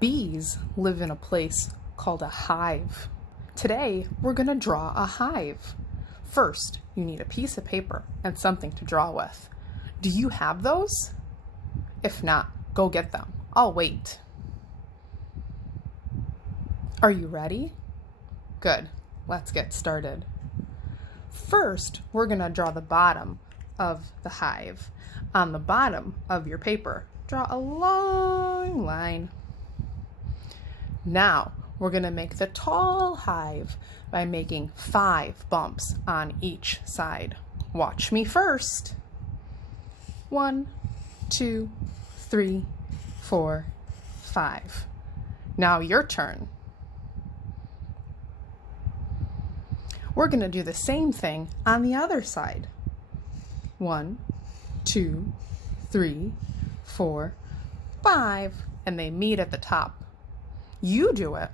Bees live in a place called a hive. Today, we're going to draw a hive. First, you need a piece of paper and something to draw with. Do you have those? If not, go get them. I'll wait. Are you ready? Good. Let's get started. First, we're going to draw the bottom of the hive. On the bottom of your paper, draw a long line. Now, we're going to make the tall hive by making 5 bumps on each side. Watch me first. 1, 2, 3, 4, 5. Now your turn. We're going to do the same thing on the other side. 1, 2, 3, 4, 5, and they meet at the top. You do it.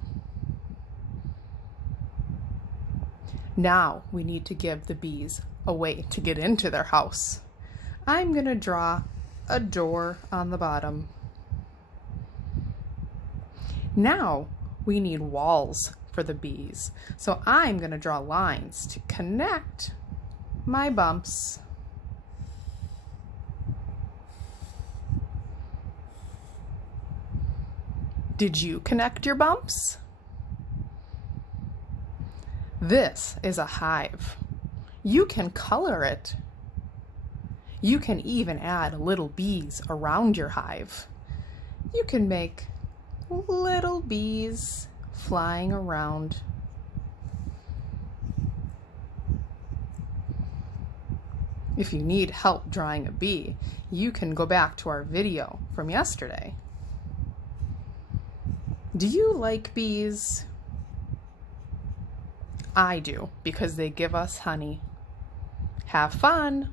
Now we need to give the bees a way to get into their house. I'm going to draw a door on the bottom. Now we need walls for the bees. So I'm going to draw lines to connect my bumps. Did you connect your bumps? This is a hive. You can color it. You can even add little bees around your hive. You can make little bees flying around. If you need help drawing a bee, you can go back to our video from yesterday. Do you like bees? I do, because they give us honey. Have fun!